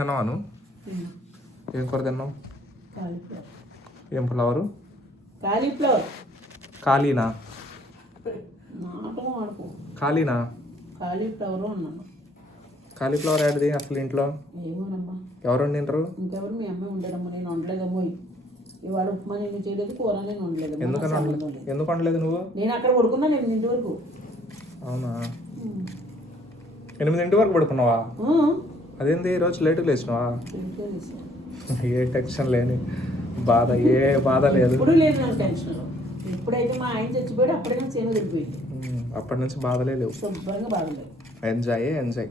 తిన్నావాను ఏం కూర తిన్నావు? ఏం ఫ్లవరు కాలీఫ్లవర్. వాడుకో ఖాళీనా కాలీఫ్లవర్ అన్నాను. కాలీఫ్లవర్ యాడ్ది అసలు ఇంట్లో. ఏమోనమ్మా. ఎవరు వండిండ్రు ఇంకెవరు మీ అమ్మాయి ఉండడమ్మా నేను వండలేదమ్మో ఇవాళ ఉప్మా నేను చేయలేదు కూర నేను వండలేదమ్మా ఎందుకని వండలేదు. ఎందుకు వండలేదు నువ్వు? నేను అక్కడ పడుకున్నా నేను ఇంటి వరకు. అవునా? ఎనిమిదింటి వరకు పడుకున్నావా? అదేంది ఈ రోజు లేటుగా లేచినావా. ఏ టెన్షన్ లేని బాధ ఏ బాధ లేదు. ఎప్పుడైతే మా ఆయన చచ్చిపోయాడు అప్పటి నుంచి బాధలే లేవు. శుభ్రంగా ఎంజాయ్ ఎంజాయ్.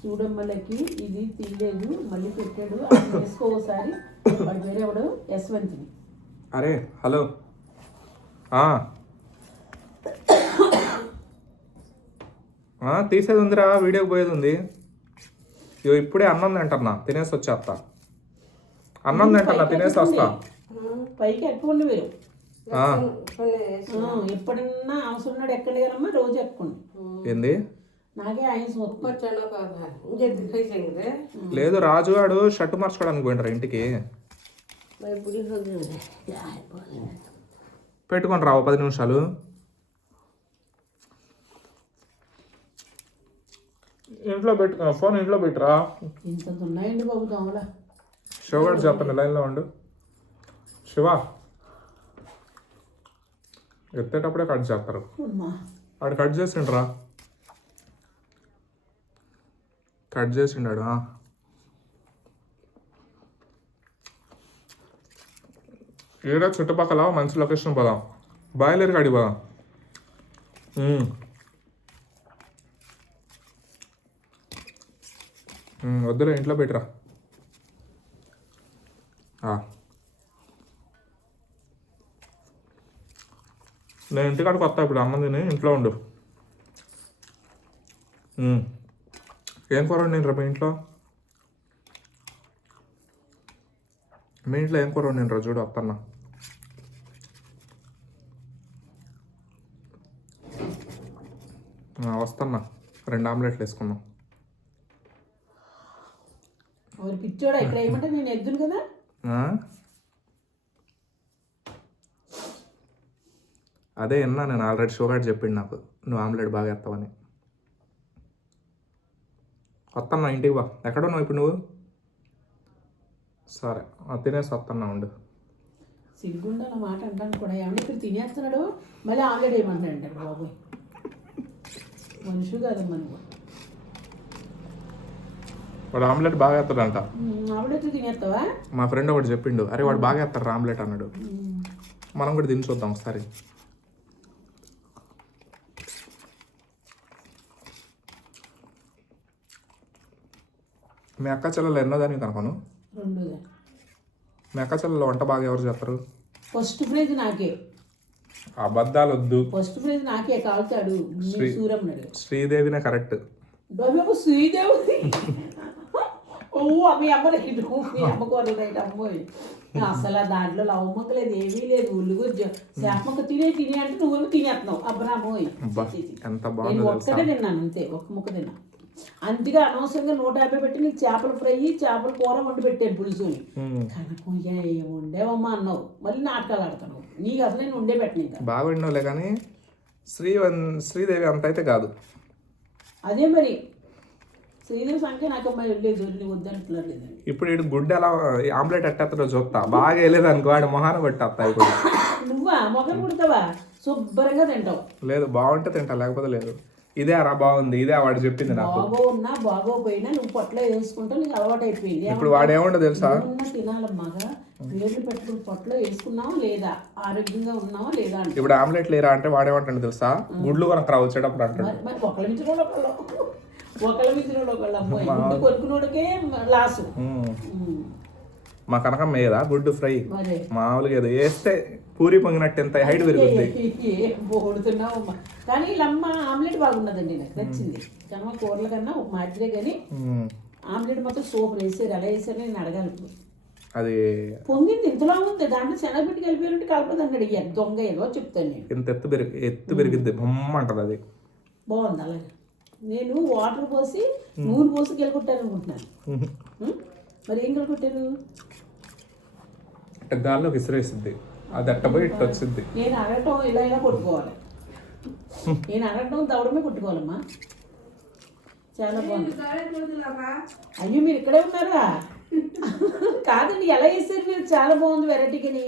చూడమ్మలకి ఇది మళ్ళీ పెట్టాడు. అది వేసుకో ఒకసారి. వాడు వేరేవాడు యశ్వంత్ని. అరే హలో. తీసేది ఉందిరా వీడియోకి పోయేది ఉంది. ఇగో ఇప్పుడే అన్నం తింటున్నా తినేసి వచ్చేస్తా అన్నం తింటున్నా తినేసి వస్తా. పైకి ఎక్కువండి మీరు ఎప్పుడన్నా అవసరం ఉన్నాడు ఎక్కడ లేరమ్మా రోజు ఎక్కుండి ఏంది? నాకే ఆయన లేదు రాజు గాడు షర్ట్ మార్చుకోవడానికి పోయింటారు ఇంటికి. పెట్టుకొని రావు పది నిమిషాలు. ఇంట్లో పెట్టు ఫోన్ ఇంట్లో పెట్టురా. ఇంత ఉన్నాయండి బాబు దోమల శివ గారు చెప్పండి లైన్లో ఉండు. శివ ఎత్తేటప్పుడే కట్ చేస్తారు. వాడు కట్ చేసిండ్రా. కట్ చేసిండాడు. ఈడ చుట్టుపక్కల మంచి లొకేషన్ పోదాం. బాయిలర్ కాడి పోదాం. వద్దులే ఇంట్లో పెట్టరా. నేను ఇంటికాడికి వస్తా ఇప్పుడు అమ్మ తిని ఇంట్లో ఉండు. ఏం కూర రా మీ ఇంట్లో? మీ ఇంట్లో ఏం కూర వండినరా? చూడు వస్తన్నా ఆ, రెండు ఆమ్లెట్లు వేసుకున్నాం ఎవరు పిచ్చోడా ఇక్కడ ఏమంటే నేను ఎద్దును కదా? అదే విన్నా నేను ఆల్రెడీ షుగర్ చెప్పిండు నాకు. నువ్వు ఆమ్లెట్ బాగా వేస్తావని వస్తున్నా ఇంటికి బా. ఎక్కడ ఉన్నావు ఇప్పుడు నువ్వు? సరే తినేసి వస్తున్నా ఉండు. సిగ్గుండా నా మాట అంటాను కూడా. ఏమన్నా ఇక్కడ తినేస్తున్నాడు? మళ్ళీ ఆమ్లెట్ అంటాడు బాబు మనుషు కాదమ్మా నువ్వు వాడు ఆమ్లెట్ బాగా వేస్తాడంట మా ఫ్రెండ్ ఒకటి చెప్పిండు అరే వాడు బాగా వేస్తాడు ఆమ్లెట్ అన్నాడు. మనం కూడా తిని చూద్దాం ఒకసారి. మీ అక్క చెల్లెలు ఎన్నో దానికి కనుకోను మీ అక్క చెల్లెలు వంట బాగా ఎవరు చేస్తారు? ఫస్ట్ ప్రైజ్ నాకే. అబద్ధాలు వద్దు ఫస్ట్ ప్రైజ్ నాకే కాల్చాడు శ్రీదేవినే కరెక్ట్. శ్రీదేవి. ఓ మీ అమ్మ రైట్ మీ అమ్మ కూర రైట్ అమ్మోయ్ అసలు దాంట్లో లవమ్మక లేదు ఏమీ లేదు. ఉల్లుగు చేపమ్మక తినే తినే అంటే నువ్వేమో తినేస్తున్నావు. అబ్బరామోయ్ నేను ఒక్కటే తిన్నాను అంతే. ఒక్క ముక్క తిన్నా. అంతగా అనవసరంగా నూట యాభై పెట్టి నీకు చేపల ఫ్రై చేపల కూర వండి పెట్టాను పులుసుని ఉమ్, కనుక ఉండేవమ్మా అన్నావు. మళ్ళీ నాటకాలు ఆడుతున్నావు నీకు అసలు నేను ఉండే పెట్టను ఇంకా. బాగా కానీ శ్రీ శ్రీదేవి అంత అయితే కాదు. అదే మరి. శ్రీదేవి సంఖ్య నాకు అమ్మాయి లేదు నీ వద్దంటున్నారు లేదండి ఇప్పుడు ఇటు గుడ్డ ఎలా ఆమ్లెట్ ఎట్టేస్తాడో చూస్తా బాగా వెళ్ళేది అనుకో వాడి మొహాన పెట్టేస్తా ఇప్పుడు నువ్వా? మొఖం కుడతావా? శుభ్రంగా తింటావు. లేదు బాగుంటే తింటా లేకపోతే లేదు. ఇదే అరా బాగుంది. ఇదే వాడు చెప్పింది నాకు. బాగో ఉన్నా బాగోపోయినా నువ్వు పొట్టలో వేసుకుంటావు నీకు అలవాటు అయిపోయింది. ఇప్పుడు వాడు తెలుసా? ఏమన్నా తినాలమ్మాగా వేర్లు పెట్టుకుని పొట్టలో వేసుకున్నావా లేదా? ఆరోగ్యంగా ఉన్నావా లేదా ఇప్పుడు ఆమ్లెట్ లేరా అంటే వాడేమంటాడు తెలుసా? గుడ్లు కొనక రా వచ్చేటప్పుడు అంటాడు. మరి ఒకళ్ళ మించిన ఒకళ్ళు ఒకళ్ళ మించిన ఒకళ్ళు అమ్మాయి. గుడ్డు కొనుక్కున్నోడికే లాసు. మా కనకం మేదా గుడ్డు ఫ్రై. మామూలుగా ఏదో వేస్తే పూరి పొంగినట్టు ఎంత హైట్ పెరుగుద్ది. కానీ వీళ్ళమ్మ ఆమ్లెట్ బాగున్నదండి నాకు. నచ్చింది. కనుమ కూరల కన్నా ఒక మాదిరే కానీ. ఆమ్లెట్ మొత్తం సూపర్ వేసారు. ఎలా వేసారు నేను అడగాలి. అది పొంగింది ఇంతలో ఉంది. దాంట్లో శనగపిండి కలిపారంటే కలపదండి అడిగాను. దొంగ ఏదో చెప్తాను నేను. ఎంత ఎత్తు పెరిగి ఎత్తు పెరిగిద్ది. బొమ్మ అంటది అది. బాగుంది అలాగే. నేను వాటర్ పోసి నూనె పోసి గెలకొట్టాను అనుకుంటున్నాను? మరి ఏం గెలకొట్టారు అంటే గాల్లోకి విసిరేసిద్ది. అది అట్టపోయి ఇట్టు వచ్చింది నేను అడగటం ఇలా ఇలా కొట్టుకోవాలి. నేను అడగటం దవడమే కొట్టుకోవాలమ్మా. చాలా బాగుంది. అయ్యో మీరు ఇక్కడే ఉన్నారా కాదండి ఎలా వేసారు మీరు? చాలా బాగుంది వెరైటీగాని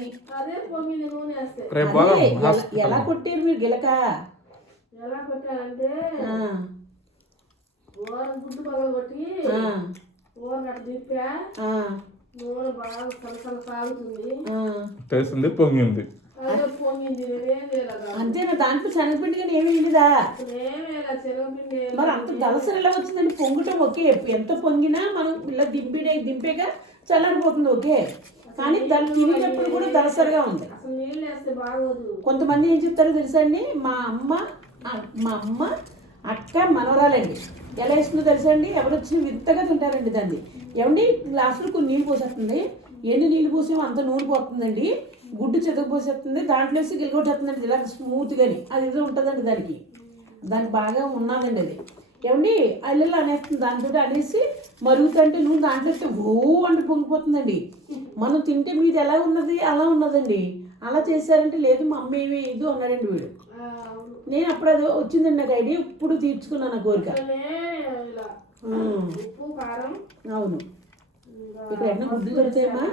పోదాం అదే, ఎలా- కొట్టారు మీరు గిలక? ఎలా కొట్టాలంటే ఆ, ఓర గుడ్డు పగల కొట్టి ఓర తిప్పా. ఆ, నూనె బాగా సలసల సాగుతుంది. తెలిసింది పొంగింది. అదే పొంగింది నేనేం లేదా అంతేనా దాంట్లో శనగపిండి కానీ ఏమీ శనగపిండి? మరి అంత దలసరి ఎలా వచ్చిందండి? పొంగటం ఓకే. ఎంత పొంగినా మనం ఇలా దింపిడే దింపేగా చల్లారిపోతుంది ఓకే. కానీ దాన్ని తినేటప్పుడు కూడా దలసరిగా ఉంది. కొంతమంది ఏం చెప్తారో తెలుసా అండి? మా అమ్మ మా అమ్మ అక్క మనవరాలండి. ఎలా ఇస్తుందో తెలుసా అండి? ఎవరు వచ్చిన వింతగా తింటారండి దాన్ని. ఏమండి? గ్లాసులు కొన్ని నీళ్ళు పోసేస్తుంది. ఎన్ని నీళ్ళు పోసామో అంత నూనె పోతుందండి గుడ్డు చెదకు పోసేస్తుంది. దాంట్లో వేసి గిలగొట్టేస్తుందండి ఇలా స్మూత్గాని. అది ఏదో ఉంటుందండి దానికి. దానికి బాగా ఉన్నదండి అది. ఏమండి? అల్లెల్లో అనేస్తుంది. దాంతో అనేసి మరుగుతుంటే నువ్వు దాంట్లో వేస్తే ఓ అంటే పొంగిపోతుందండి. మనం తింటే మీది ఎలా ఉన్నది? అలా ఉన్నదండి. అలా చేశారంటే లేదు మా అమ్మ ఏమి ఇదో అన్నారండి వీడు. నేను అప్పుడు అది వచ్చిందండి నాకు ఐడియా ఇప్పుడు తీర్చుకున్నాను ఆ కోరిక. అవును. ఇంకా ఇక్కడ ఎన్న గుడ్లు దొరుకుతాయమ్మా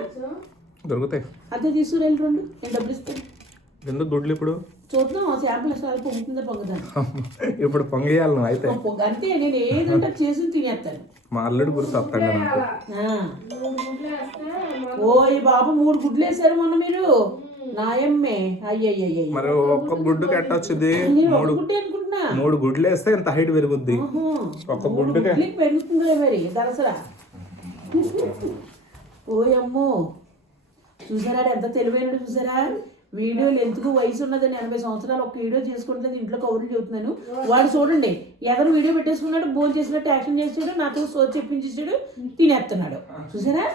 దొరుకుతాయి. అదే తీసుకురండి రెండు. నేను డబ్బులు ఇస్తాను. ఎందుకు గుడ్లు ఇప్పుడు? చూద్దాం ఆ శాంపుల్ అసలు పొంగుతుందా పొంగుతాను ఇప్పుడు పొంగేయాలి నువ్వు అయితే. అంతే నేను ఏదంటే చేసి తినేస్తాను. మా అల్లుడు గురించి వస్తాడు నాకు. ఆ. మూడు గుడ్లు వేస్తే మన- ఓయ్ బాబు మూడు గుడ్లు వేసారు మొన్న మీరు. నాయమ్మే. మరి ఒక్క నేను ఒక మూడు గుడ్డే మూడు గుడ్లు వేస్తే ఇంత హైట్ పెరుగుద్ది. ఒక్క పెరుగుతుందిలే మరి దరసరా. ఓయమ్మో. చూసారా ఎంత తెలివైనడు చూసారా? వీడియోలు ఎందుకు వయసు ఉన్నదని ఎనభై సంవత్సరాలు ఒక వీడియో చేసుకుంటుంది ఇంట్లో కౌరులు చెబుతున్నాను. వాడు చూడండి ఎదరు వీడియో పెట్టేసుకున్నాడు భోజనం చేసినట్టు యాక్షన్ చేసాడు నాతో సో చెప్పించేసాడు తినేస్తున్నాడు. చూసారా?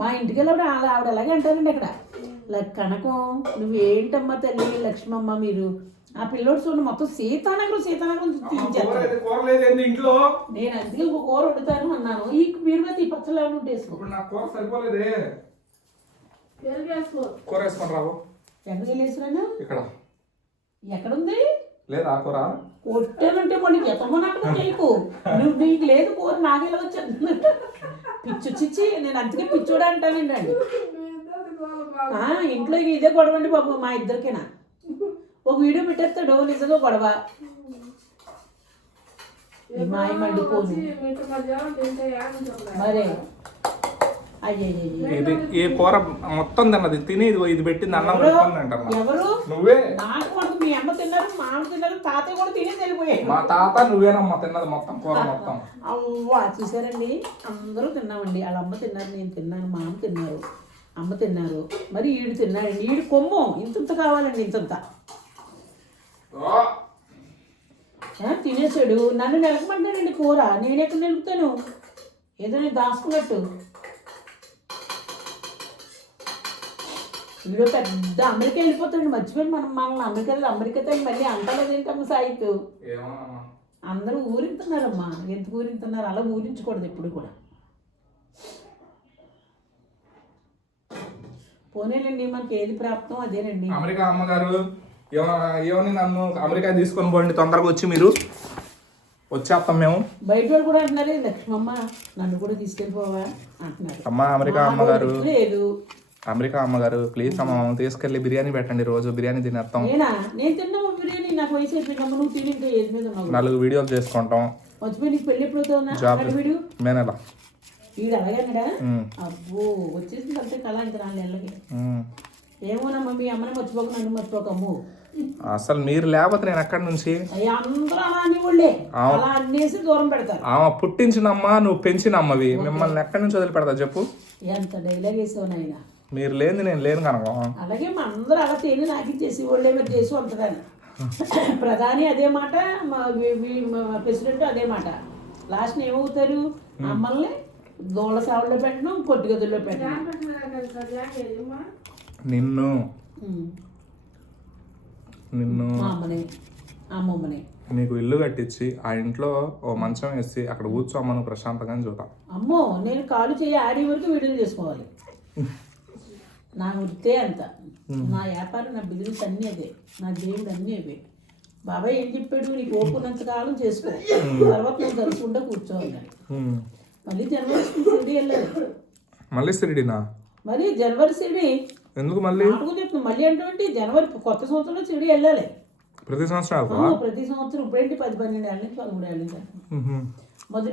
మా ఇంటికి ఆవిడ ఆవిడ అలాగే అంటారండి అక్కడ. "ల- కనకం నువ్వు ఏంటమ్మా తల్లి లక్ష్మమ్మ మీరు? ఆ పిల్లోడు చూడండి మొత్తం సీతానగరం సీతానగరం ఇంట్లో? నేను అందుకే ఒక కూర వండుతాను అన్నాను. ఈ మీరు మీద ఈ ఏమైనా ఉంటే కూర సరిపోలేదే. కూర వేసుకొని రావు. ఎక్కడికి వెళ్ళేసినాను ఇక్కడ. ఎక్కడుంది? లేదా కూర? కొట్టానంటే మళ్ళీ ఎతమనక్కడ నువ్వు నీకు లేదు కూర నాకెలా వచ్చేది పిచ్చు చిచ్చి నేను అందుకే పిచ్చోడా అంటానండి. ఆ, ఇంట్లో ఇదే గొడవ అండి బాబు మా ఇద్దరికేనా? ఒక వీడియో పెట్టేస్తాడు నిజంగా గొడవ. మాయ మండిపోను మరే ఇది ఈ కూర మొత్తం తిన్నది తిని ఇది ఇది పెట్టింది అన్నం పెట్టుకుంది అంటారు ఎవరు నువ్వే మీ అమ్మ తిన్నారు మా అమ్మ తిన్నారు తాతయ్య కూడా తినేసి వెళ్ళిపోయాడు మా తాత నువ్వేనమ్మా తిన్నది మొత్తం కూర మొత్తం అవ్వా చూసారండి అందరూ తిన్నామండి వాళ్ళ అమ్మ తిన్నారు నేను తిన్నాను మా అమ్మ తిన్నారు అమ్మ తిన్నారు. మరి ఈడు తిన్నాడండి. ఈడు కొమ్ము. ఇంతంత కావాలండి ఇంతంత. తినేసాడు. నన్ను నిలకమంటాడండి కూర. నేను ఎక్కడ నిలుపుతాను? ఏదో నేను దాచుకున్నట్టు. వీడు పెద్ద అమెరికా వెళ్ళిపోతాడు. మర్చిపోయి మనం మనల్ని అమెరికా అమెరికా మళ్ళీ అంటలేదేంటమ్మ సాయితు? అందరూ ఊరింతున్నారమ్మా ఎందుకు ఊరింతున్నారు అలా ఊరించకూడదు ఎప్పుడు కూడా. పోనేలండి మనకి ఏది ప్రాప్తం అదేనండి. అమెరికా అమ్మగారు ఏమ- ఏమని నన్ను అమెరికా తీసుకొని పోండి తొందరగా వచ్చి మీరు. వచ్చేస్తాం మేము. బయట వాళ్ళు కూడా అంటున్నారు లక్ష్మమ్మ నన్ను కూడా తీసుకెళ్ళిపోవా అంటున్నారు. అమ్మ అమెరికా అమ్మగారు. లేదు. అమెరికా అమ్మగారు ప్లీజ్ అమ్మ తీసుకెళ్ళి బిర్యానీ పెట్టండి రోజు బిర్యానీ తినేస్తాం. నేనా? నేను తిన్నాము బిర్యానీ నాకు వయసు అయిపోయిందమ్మ నువ్వు తిని నాలుగు వీడియోలు చేసుకుంటాం. మర్చిపోయి నీకు పెళ్ళి ఎప్పుడు అవుతుందా? జాబ్ అక్కడ వీడు. మేనలా. వీడు అలాగే అన్నాడా ఉమ్, అబ్బో వచ్చేసింది అంతే కళ ఇంక నాలుగు నెలలకి. ఏమోనమ్మా మీ అమ్మని మర్చిపోక నన్ను మర్చిపోకమ్ము. అసలు మీరు లేకపోతే నేను ఎక్కడి నుంచి? అందరూ అలా అనేవాళ్ళే. అలా అన్నేసి దూరం పెడతారు. ఆమె పుట్టించినమ్మా నువ్వు పెంచినమ్మవి. మిమ్మల్ని ఎక్కడి నుంచి వదిలిపెడతా చెప్పు. ఎంత డైలాగ్ వేసావు నాయన? మీరు లేని నేను లేను కనుక. అలాగే మా అందరూ అలా తేని నాకు చేసి వాళ్ళే మరి చేసి ఉంటుందని ప్రధాని అదే మాట మా ప్రెసిడెంట్ అదే మాట. లాస్ట్ ఏమవుతారు? మమ్మల్ని దోళ్ళ సావుల్లో పెట్టడం కొట్టి గదుల్లో నిన్ను. నిన్ను. మా అమ్మని. అమ్మమ్మని నీకు ఇల్లు కట్టించి ఆ ఇంట్లో ఓ మంచం వేసి అక్కడ కూర్చోమ్మను ప్రశాంతంగా చూద్దాం అమ్మో నేను కాలు చేయి ఆడి వరకు వీడియోలు చేసుకోవాలి. నా వృత్తే అంత. నా వ్యాపారం నా బిజినెస్ అన్నీ అదే. నా దేవుడు అన్నీ అవే. బాబాయ్ ఏం చెప్పాడు? నీకు ఓపునంత కాలం చేసుకో. తర్వాత నువ్వు కలుసుకుంటా కూర్చోవాలి. మళ్ళీ జనవరి సిడి వెళ్ళాలి మళ్ళీ మరి జనవరి సిడి ఎందుకు మళ్ళీ? నాకు చెప్తున్నా మళ్ళీ అంటే జనవరి కొత్త సంవత్సరంలో సిడి వెళ్ళాలి. ప్రతి సంవత్సరం ప్రతి సంవత్సరం ఇప్పుడేంటి? పది పన్నెండు ఏళ్ళ నుంచి పదమూడు ఏళ్ళ నుంచి. మొదటి